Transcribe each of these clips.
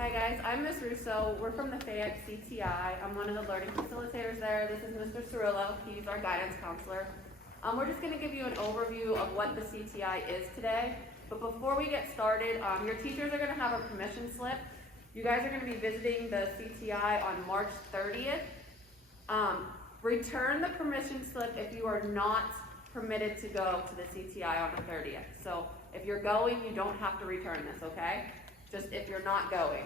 Hi guys, I'm Ms. Russo. We're from the Fayette CTI. I'm one of the learning facilitators there. This is Mr. Cirillo. He's our guidance counselor. We're just going to give you an overview of what the CTI is today. But before we get started, your teachers are going to have a permission slip. You guys are going to be visiting the CTI on March 30th. Return the permission slip if you are not permitted to go to the CTI on the 30th. So if you're going, you don't have to return this, okay? Just if you're not going.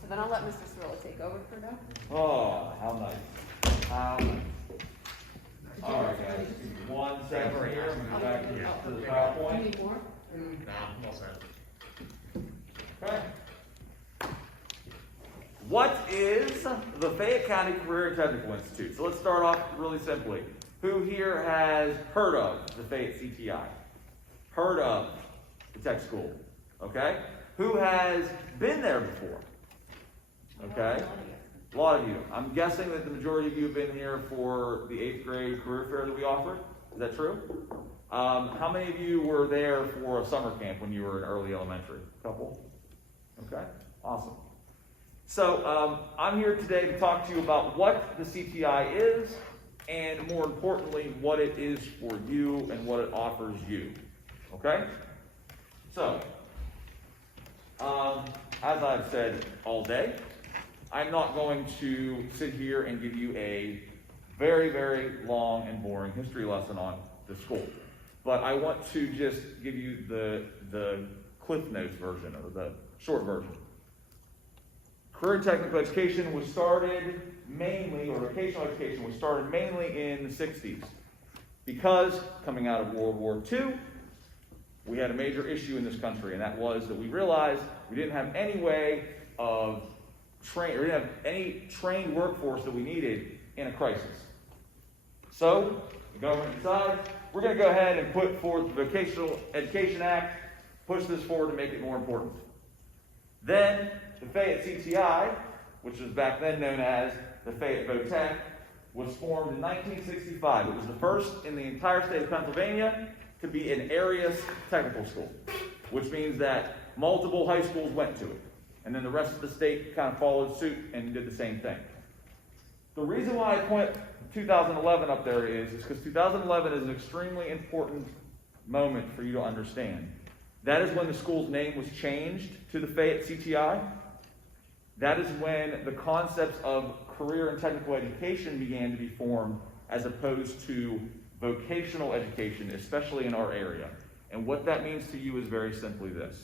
So then I'll let Mr. Cirillo take over for now. Oh, how nice. All right, guys. 1 second here. I'm going to go back to the PowerPoint. Do you need more? Nah, I'm all set. Okay. What is the Fayette County Career and Technical Institute? So let's start off really simply. Who here has heard of the Fayette CTI? Heard of the tech school? Okay. Who has been there before? Okay. A lot of you. I'm guessing that the majority of you have been here for the 8th grade career fair that we offered. Is that true? How many of you were there for a summer camp when you were in early elementary? A couple? Okay. Awesome. So I'm here today to talk to you about what the CTI is, and more importantly, what it is for you and what it offers you. Okay? So, as I've said all day, I'm not going to sit here and give you a very, very long and boring history lesson on the school. But I want to just give you the Cliff Notes version, or the short version. Career and technical education was started mainly, or vocational education was started mainly in the 60s. Because coming out of World War II, we had a major issue in this country, and that was that we realized we didn't have any way of we didn't have any trained workforce that we needed in a crisis. So, the government decided, we're going to go ahead and put forth the Vocational Education Act, push this forward to make it more important. Then, the Fayette CTI, which was back then known as the Fayette VOTEC, was formed in 1965. It was the first in the entire state of Pennsylvania to be an area technical school, which means that multiple high schools went to it. And then the rest of the state kind of followed suit and did the same thing. The reason why I put 2011 up there is because 2011 is an extremely important moment for you to understand. That is when the school's name was changed to the Fayette CTI. That is when the concepts of career and technical education began to be formed, as opposed to vocational education, especially in our area. And what that means to you is very simply this.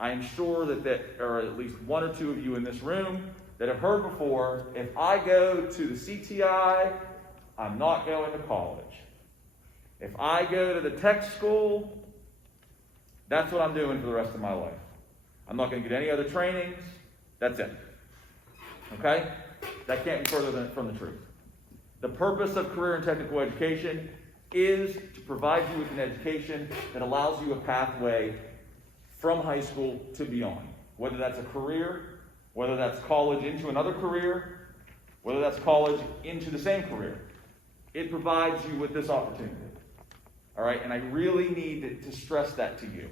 I am sure that there are at least one or two of you in this room that have heard before, if I go to the CTI, I'm not going to college. If I go to the tech school, that's what I'm doing for the rest of my life. I'm not going to get any other trainings. That's it. Okay? That can't be further from the truth. The purpose of career and technical education is to provide you with an education that allows you a pathway from high school to beyond. Whether that's a career, whether that's college into another career, whether that's college into the same career. It provides you with this opportunity. All right? And I really need to stress that to you.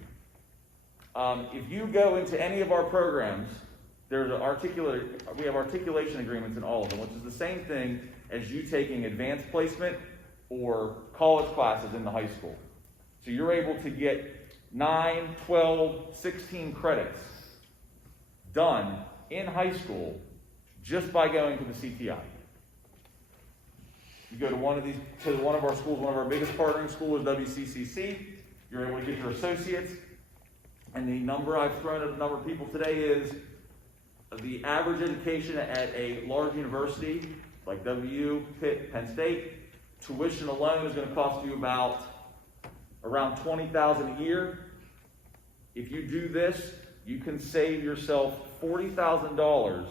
If you go into any of our programs, we have articulation agreements in all of them, which is the same thing as you taking advanced placement or college classes in the high school. So you're able to get 9, 12, 16 credits done in high school just by going to the CTI. You go to one of our schools, one of our biggest partnering schools, WCCC, you're able to get your associates. And the number I've thrown at a number of people today is the average education at a large university like WU, Pitt, Penn State, tuition alone is going to cost you around $20,000 a year. If you do this, you can save yourself $40,000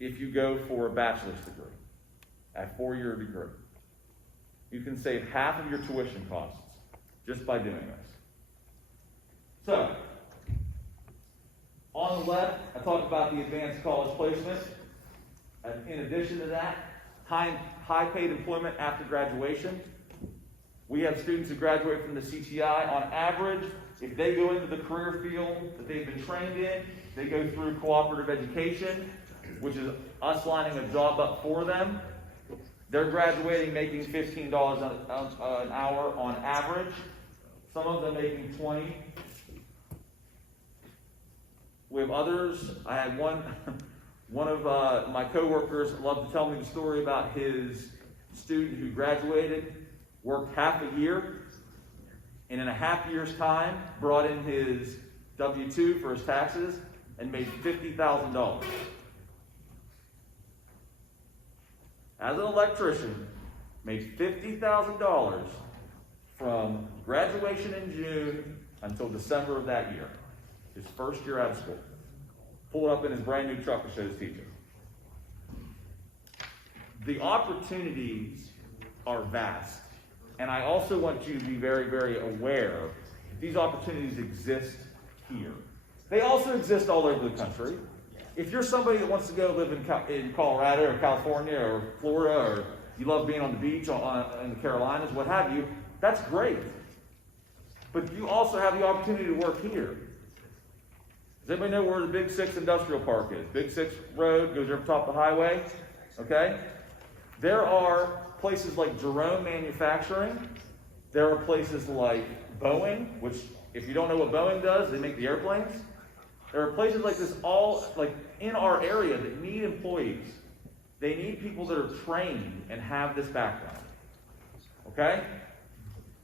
if you go for a bachelor's degree, a 4-year degree. You can save half of your tuition costs just by doing this. So, on the left, I talked about the advanced college placement. In addition to that, high-paid employment after graduation. We have students who graduate from the CTI on average If they go into the career field that they've been trained in, they go through cooperative education, which is us lining a job up for them. They're graduating making $15 an hour on average. Some of them making 20. We have others. I had one of my coworkers loved to tell me the story about his student who graduated, worked half a year, and in a half year's time brought in his W-2 for his taxes and made $50,000. As an electrician, made $50,000 from graduation in June until December of that year, his first year out of school. Pulled up in his brand new truck to show his teacher. The opportunities are vast. And I also want you to be very, very aware that these opportunities exist here. They also exist all over the country. If you're somebody that wants to go live in Colorado or California or Florida, or you love being on the beach in the Carolinas, what have you, that's great. But you also have the opportunity to work here. Does anybody know where the Big 6 Industrial Park is? Big 6 Road goes over top of the highway. Okay? There are places like Jerome Manufacturing. There are places like Boeing, which, if you don't know what Boeing does, they make the airplanes. There are places like this all like in our area that need employees. They need people that are trained and have this background. Okay?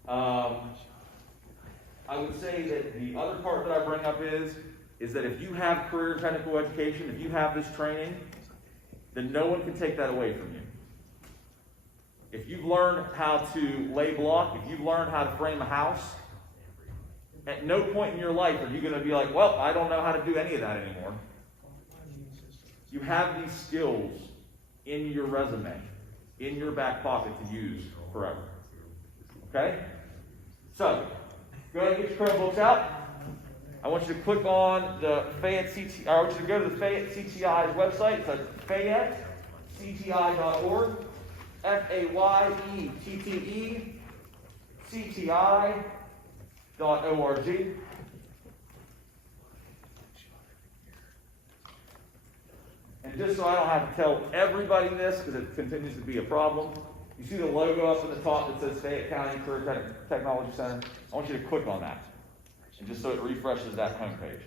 I would say that the other part that I bring up is that if you have career and technical education, if you have this training, then no one can take that away from you. If you've learned how to lay block, if you've learned how to frame a house, at no point in your life are you going to be like, well, I don't know how to do any of that anymore. You have these skills in your resume, in your back pocket to use forever. Okay? So, go ahead and get your Chromebooks out. I want you to click on the Fayette CTI, I want you to go to the Fayette CTI's website. It's at FayetteCTI.org. FAYETTE CTI.org. And just so I don't have to tell everybody this, because it continues to be a problem, you see the logo up in the top that says Fayette County Career Technology Center? I want you to click on that, and just so it refreshes that homepage.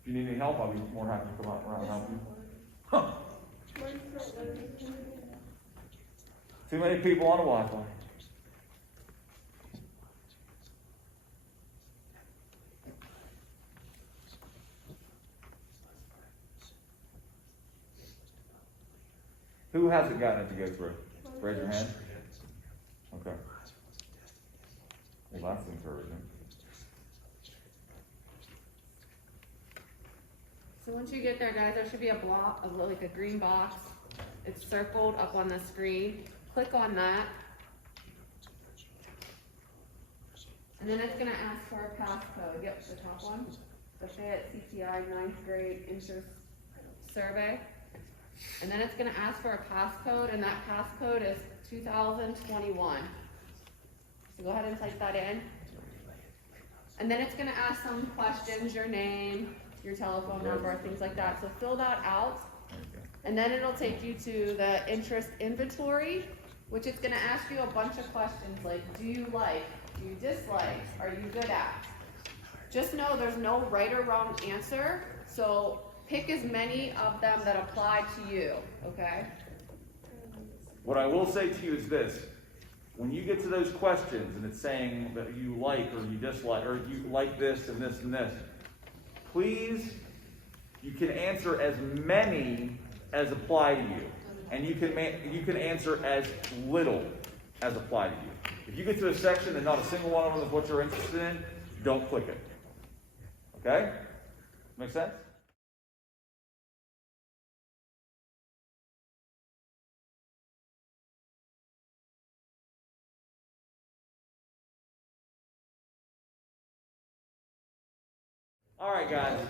If you need any help, I'll be more happy to come out around and help you. Huh. Too many people on the Wi-Fi. Who hasn't gotten it to go through? Raise your hand. Okay. Well, that's encouraging. So once you get there, guys, there should be a block of like a green box. It's circled up on the screen. Click on that. And then it's going to ask for a passcode. Yep, the top one. The Fayette CTI 9th grade interest survey. And then it's going to ask for a passcode, and that passcode is 2021. So go ahead and type that in. And then it's going to ask some questions, your name, your telephone number, things like that. So fill that out. And then it'll take you to the interest inventory, which is going to ask you a bunch of questions like, do you like, do you dislike, are you good at? Just know there's no right or wrong answer, so pick as many of them that apply to you, okay? What I will say to you is this. When you get to those questions and it's saying that you like or you dislike, or you like this and this and this, please, you can answer as many as apply to you. And you can answer as little as apply to you. If you get to a section and not a single one of them is what you're interested in, don't click it. Okay? Make sense? All right, guys.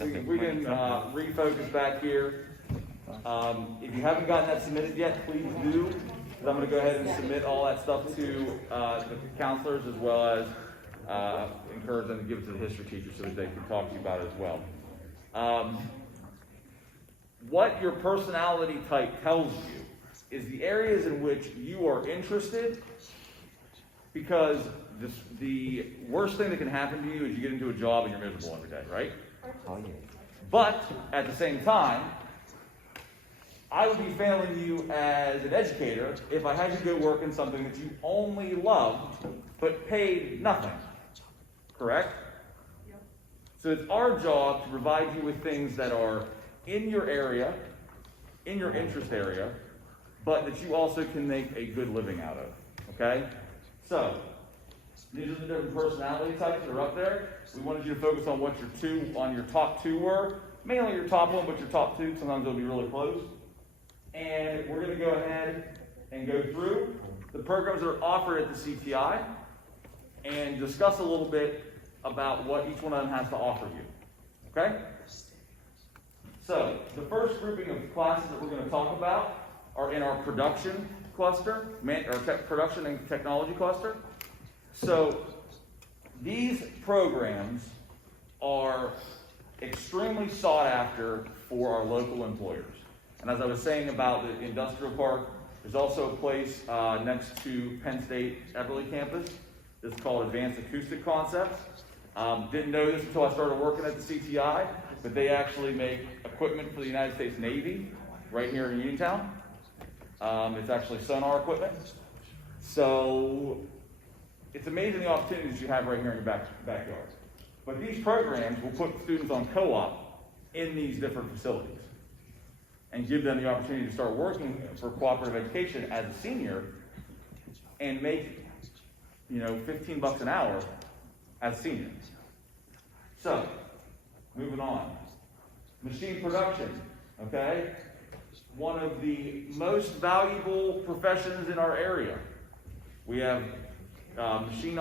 We can refocus back here. If you haven't gotten that submitted yet, please do. because I'm going to go ahead and submit all that stuff to the counselors, as well as encourage them to give it to the history teacher so that they can talk to you about it as well. What your personality type tells you is the areas in which you are interested, because the worst thing that can happen to you is you get into a job and you're miserable every day, right? Oh, yeah. But at the same time, I would be failing you as an educator if I had you go work in something that you only loved but paid nothing. Correct? Yep. So it's our job to provide you with things that are in your area, in your interest area, but that you also can make a good living out of. Okay? So, these are the different personality types that are up there. We wanted you to focus on what your top two were. Mainly your top one, but your top two, sometimes they'll be really close. And we're going to go ahead and go through the programs that are offered at the CTI and discuss a little bit about what each one of them has to offer you. Okay? So, the first grouping of classes that we're going to talk about are in our production cluster, production and technology cluster. So, these programs are extremely sought after for our local employers. And as I was saying about the industrial park, there's also a place next to Penn State Everly campus. It's called Advanced Acoustic Concepts. Didn't know this until I started working at the CTI, but they actually make equipment for the United States Navy right here in Uniontown. It's actually sonar equipment. So it's amazing the opportunities you have right here in your backyard. But these programs will put students on co-op in these different facilities and give them the opportunity to start working for cooperative education as a senior and make, $15 an hour as seniors. So, moving on. Machine production, okay? One of the most valuable professions in our area. We have machine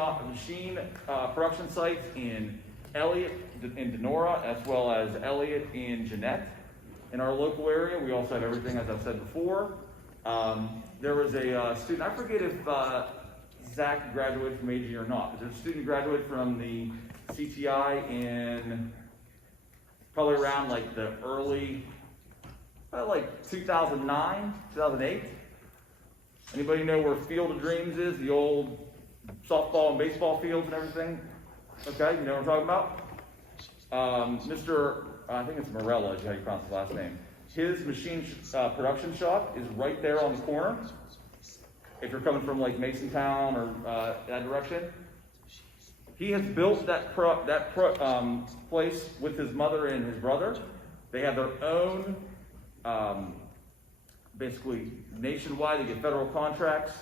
production sites in Elliott, in Denora, as well as Elliott and Jeanette. In our local area, we also have everything, as I've said before. There was a student, I forget if Zach graduated from AG or not, but there's a student graduated from the CTI in probably around like the early, like 2009, 2008. Anybody know where Field of Dreams is? The old softball and baseball fields and everything? Okay, you know what I'm talking about? I think it's Morella, is how you pronounce his last name. His machine production shop is right there on the corner. If you're coming from like Masontown or that direction, he has built that place with his mother and his brother. They have their own, basically nationwide. They get federal contracts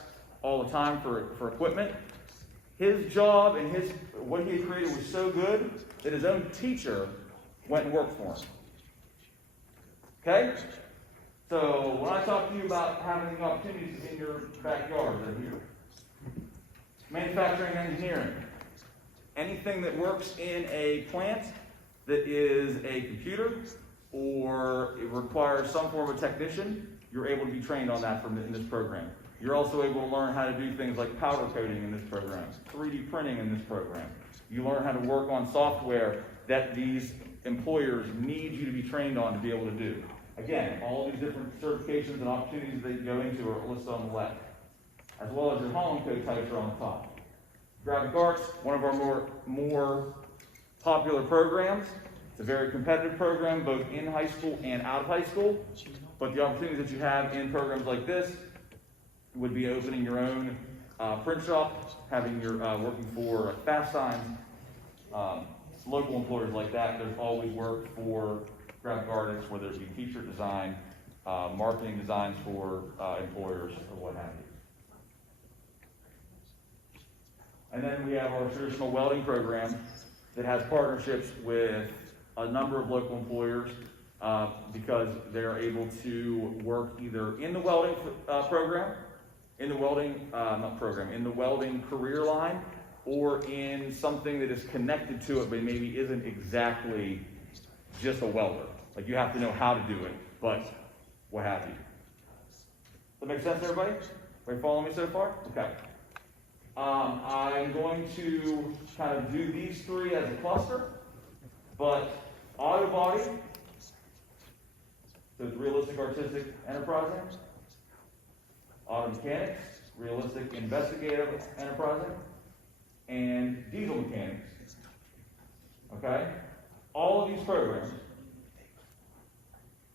all the time for equipment. His job and what he had created was so good that his own teacher went and worked for him. Okay? So when I talk to you about having opportunities in your backyard, they're here. Manufacturing and engineering. Anything that works in a plant that is a computer or it requires some form of technician, you're able to be trained on that in this program. You're also able to learn how to do things like powder coating in this program, 3D printing in this program. You learn how to work on software that these employers need you to be trained on to be able to do. Again, all these different certifications and opportunities that you go into are listed on the left, as well as your Holland code types are on the top. Graphic Arts, one of our more popular programs. It's a very competitive program, both in high school and out of high school. But the opportunities that you have in programs like this would be opening your own print shop, having your working for Fast Signs, local employers like that. There's always work for graphic artists, whether it be t-shirt design, marketing designs for employers, or what have you. And then we have our traditional welding program that has partnerships with a number of local employers because they're able to work either in the welding program, in the welding career line, or in something that is connected to it, but maybe isn't exactly just a welder. Like you have to know how to do it, but what have you. Does that make sense, everybody? Everybody follow me so far? Okay. I'm going to kind of do these three as a cluster, but auto body, so it's realistic, artistic, enterprising. Auto mechanics, realistic, investigative, enterprising. And diesel mechanics. Okay? All of these programs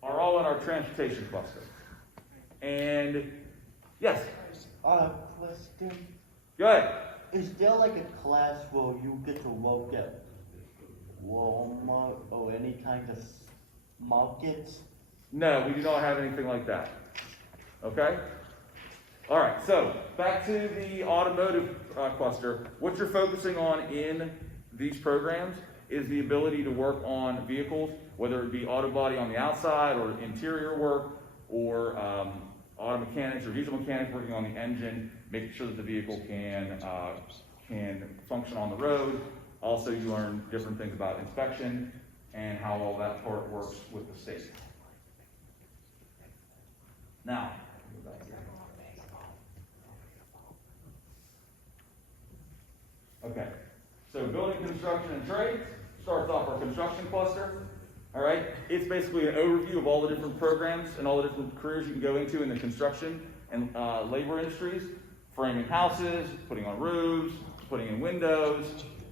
are all in our transportation cluster. And, yes? Question. Go ahead. Is there like a class where you get to work at Walmart or any kind of markets? No, we do not have anything like that. Okay? All right, so back to the automotive cluster. What you're focusing on in these programs is the ability to work on vehicles, whether it be auto body on the outside or interior work, or auto mechanics or diesel mechanics working on the engine, making sure that the vehicle can function on the road. Also, you learn different things about inspection and how all that part works with the state. Now, okay, so building, construction, and trades starts off our construction cluster. All right, it's basically an overview of all the different programs and all the different careers you can go into in the construction and labor industries. Framing houses, putting on roofs, putting in windows,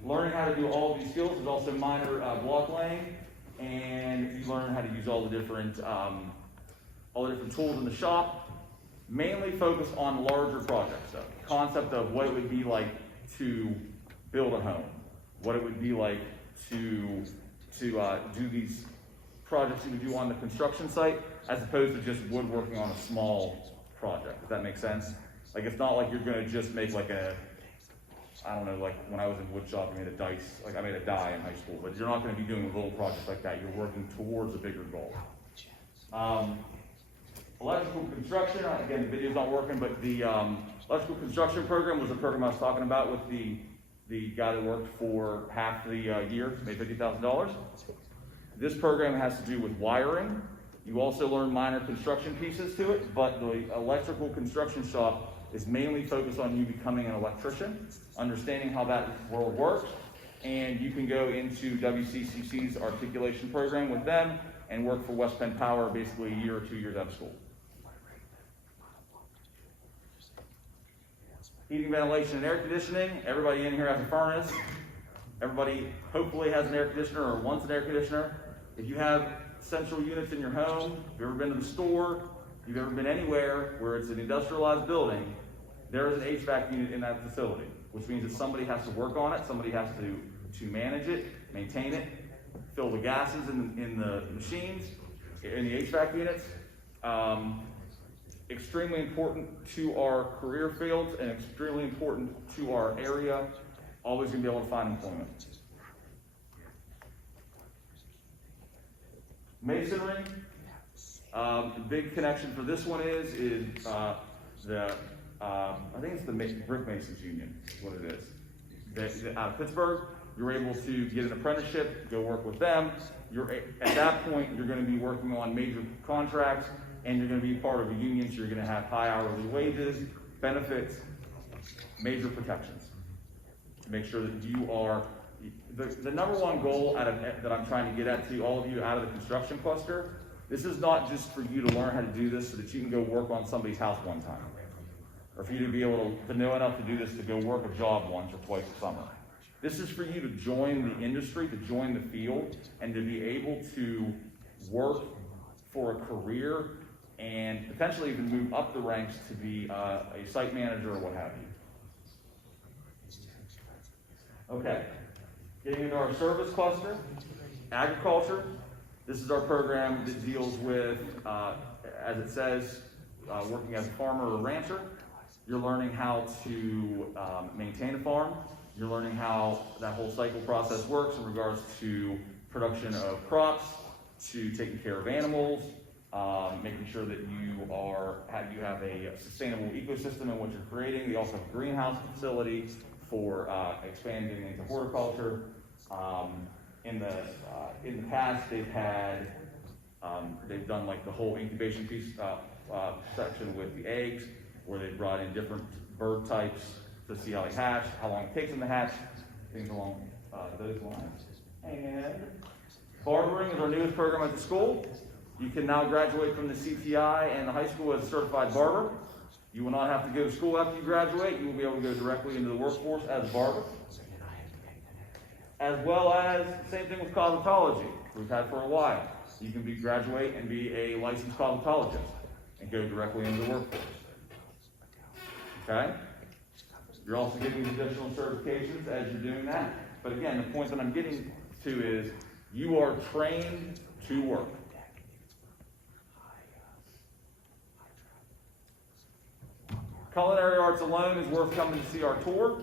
learning how to do all of these skills. There's also minor block laying, and you learn how to use all the different tools in the shop. Mainly focus on larger projects. So, concept of what it would be like to build a home, what it would be like to do these projects you would do on the construction site, as opposed to just woodworking on a small project. Does that make sense? Like, it's not like you're going to just make like I don't know, like when I was in wood shop, I made a dice, like I made a die in high school, but you're not going to be doing a little project like that. You're working towards a bigger goal. Electrical construction, again, the video's not working, but the electrical construction program was the program I was talking about with the guy that worked for half the year, made $50,000. This program has to do with wiring. You also learn minor construction pieces to it, but the electrical construction shop is mainly focused on you becoming an electrician, understanding how that world works, and you can go into WCCC's articulation program with them and work for West Penn Power basically a year or 2 years out of school. Heating, ventilation, and air conditioning. Everybody in here has a furnace. Everybody hopefully has an air conditioner or wants an air conditioner. If you have central units in your home, if you've ever been to the store, if you've ever been anywhere where it's an industrialized building, there is an HVAC unit in that facility, which means that somebody has to work on it, somebody has to manage it, maintain it, fill the gases in the machines, in the HVAC units. Extremely important to our career fields and extremely important to our area. Always going to be able to find employment. Masonry. The big connection for this one is I think it's the Brick Masons Union is what it is. Out of Pittsburgh, you're able to get an apprenticeship, go work with them. At that point, you're going to be working on major contracts, and you're going to be part of a union, so you're going to have high hourly wages, benefits, major protections. To make sure that you are, the number one goal that I'm trying to get at to all of you out of the construction cluster, this is not just for you to learn how to do this so that you can go work on somebody's house one time, or for you to be able to know enough to do this to go work a job once or twice a summer. This is for you to join the industry, to join the field, and to be able to work for a career and potentially even move up the ranks to be a site manager or what have you. Okay, getting into our service cluster, agriculture. This is our program that deals with, as it says, working as a farmer or rancher. You're learning how to maintain a farm. You're learning how that whole cycle process works in regards to production of crops, to taking care of animals, making sure that you have a sustainable ecosystem in what you're creating. They also have a greenhouse facility for expanding into horticulture. In the past, they've done like the whole incubation piece section with the eggs, where they brought in different bird types to see how they hatch, how long it takes them to hatch, things along those lines. And barbering is our newest program at the school. You can now graduate from the CTI and the high school as a certified barber. You will not have to go to school after you graduate. You will be able to go directly into the workforce as a barber. As well as, same thing with cosmetology, we've had for a while. You can graduate and be a licensed cosmetologist and go directly into the workforce. Okay? You're also getting additional certifications as you're doing that. But again, the point that I'm getting to is you are trained to work. Culinary arts alone is worth coming to see our tour.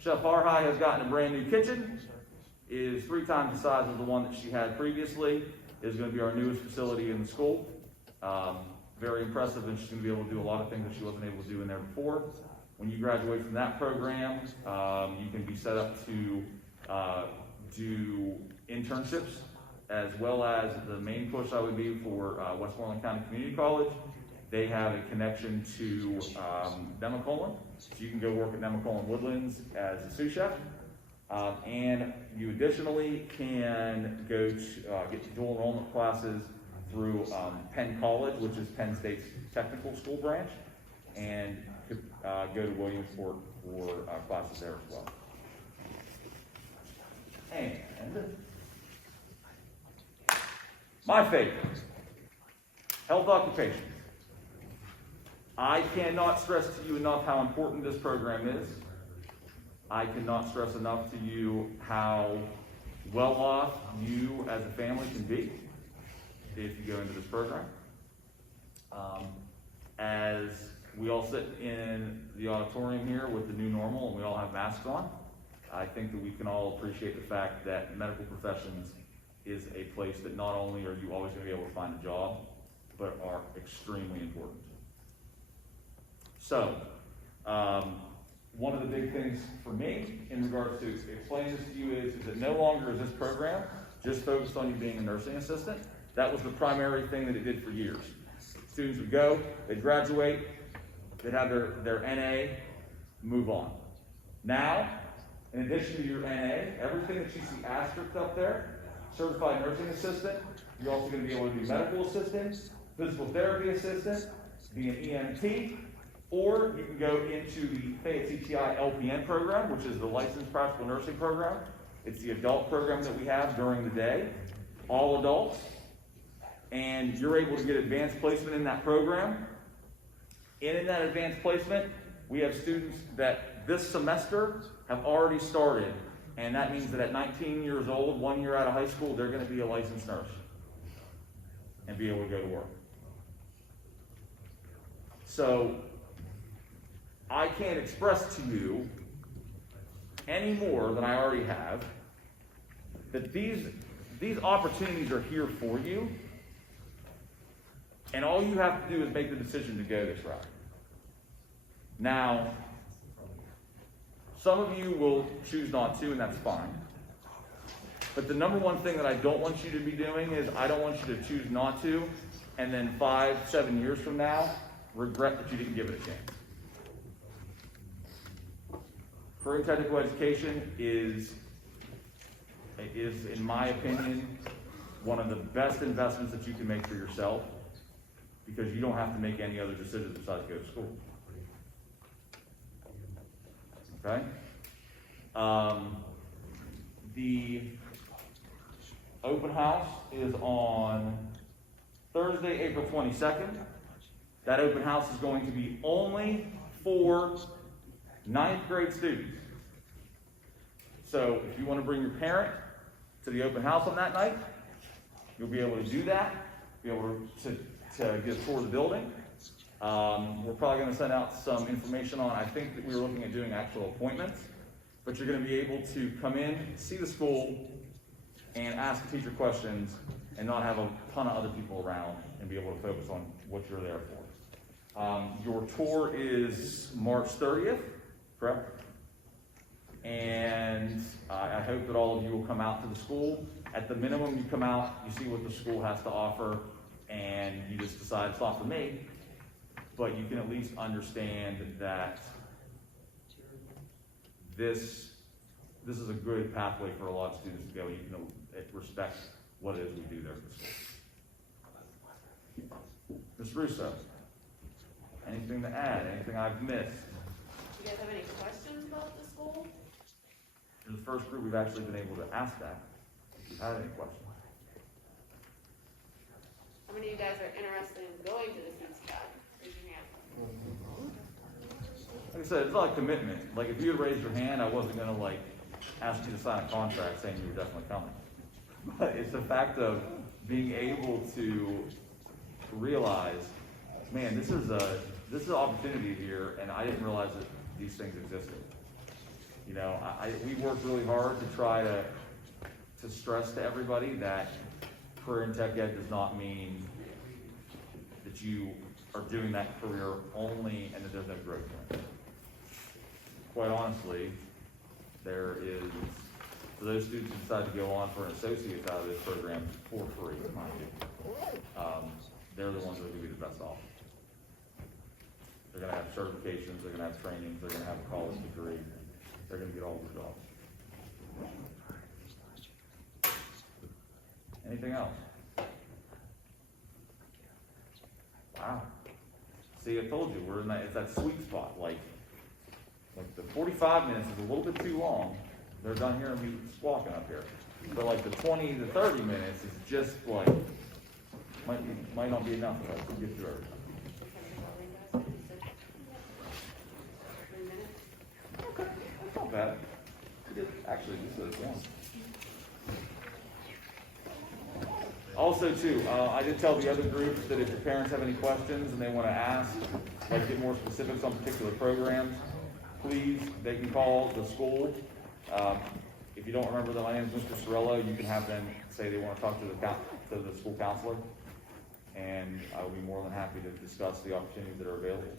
Chef Arhai has gotten a brand new kitchen. It is 3 times the size of the one that she had previously. It is going to be our newest facility in the school. Very impressive, and she's going to be able to do a lot of things that she wasn't able to do in there before. When you graduate from that program, you can be set up to do internships, as well as the main push I would be for Westmoreland County Community College. They have a connection to Nemacolin, so you can go work at Nemacolin Woodlands as a sous chef. And you additionally can go to get dual enrollment classes through Penn College, which is Penn State's technical school branch, and could go to Williamsport for classes there as well. And my favorite, health occupations. I cannot stress to you enough how important this program is. I cannot stress enough to you how well off you as a family can be if you go into this program. As we all sit in the auditorium here with the new normal and we all have masks on, I think that we can all appreciate the fact that medical professions is a place that not only are you always going to be able to find a job, but are extremely important. So, one of the big things for me in regards to explaining this to you is that no longer is this program just focused on you being a nursing assistant. That was the primary thing that it did for years. Students would go, they'd graduate, they'd have their NA, move on. Now, in addition to your NA, everything that you see asterisked up there, certified nursing assistant, you're also going to be able to do medical assistant, physical therapy assistant, be an EMT, or you can go into the Fayette CTI LPN program, which is the Licensed Practical Nursing Program. It's the adult program that we have during the day, all adults. And you're able to get advanced placement in that program. And in that advanced placement, we have students that this semester have already started. And that means that at 19 years old, 1 year out of high school, they're going to be a licensed nurse and be able to go to work. So, I can't express to you any more than I already have that these opportunities are here for you, and all you have to do is make the decision to go this route. Now, some of you will choose not to, and that's fine. But the number one thing that I don't want you to be doing is I don't want you to choose not to, and then 5-7 years from now, regret that you didn't give it a chance. Career technical education is, in my opinion, one of the best investments that you can make for yourself, because you don't have to make any other decisions besides go to school. Okay? The open house is on Thursday, April 22nd. That open house is going to be only for 9th grade students. So if you want to bring your parent to the open house on that night, you'll be able to do that, be able to get a tour of the building. We're probably going to send out some information on, I think that we were looking at doing actual appointments, but you're going to be able to come in, see the school, and ask the teacher questions, and not have a ton of other people around, and be able to focus on what you're there for. Your tour is March 30th, correct? And I hope that all of you will come out to the school. At the minimum, you come out, you see what the school has to offer, and you just decide it's not for me. but you can at least understand that this is a good pathway for a lot of students to go. You can respect what it is we do there at the school. Ms. Russo, anything to add? Anything I've missed? Do you guys have any questions about the school? You're the first group we've actually been able to ask that. If you've had any questions. How many of you guys are interested in going to the CTI? Raise your hand. Like I said, it's not a commitment. Like, if you had raised your hand, I wasn't gonna like ask you to sign a contract saying you were definitely coming. But it's the fact of being able to realize, man, this is an opportunity here, and I didn't realize that these things existed. You know, we worked really hard to try to stress to everybody that career in tech ed does not mean that you are doing that career only and that there's no growth in it. Quite honestly, there is, for those students who decide to go on for an associate's out of this program for free, mind you, they're the ones that are going to be the best off. They're going to have certifications, they're going to have trainings, they're going to have a college degree, they're going to get all the jobs. Anything else? Wow. See, I told you, we're in that, it's that sweet spot. Like the 45 minutes is a little bit too long. They're done here and me squawking up here. But like the 20 to 30 minutes is just like, might not be enough for us to get through everything. 3 minutes? Okay, that's not bad. We did actually just this one. Also, too, I did tell the other groups that if your parents have any questions and they want to ask, like get more specifics on particular programs, please, they can call the school. If you don't remember that my name is Mr. Sorello, you can have them say they want to talk to the school counselor, and I will be more than happy to discuss the opportunities that are available.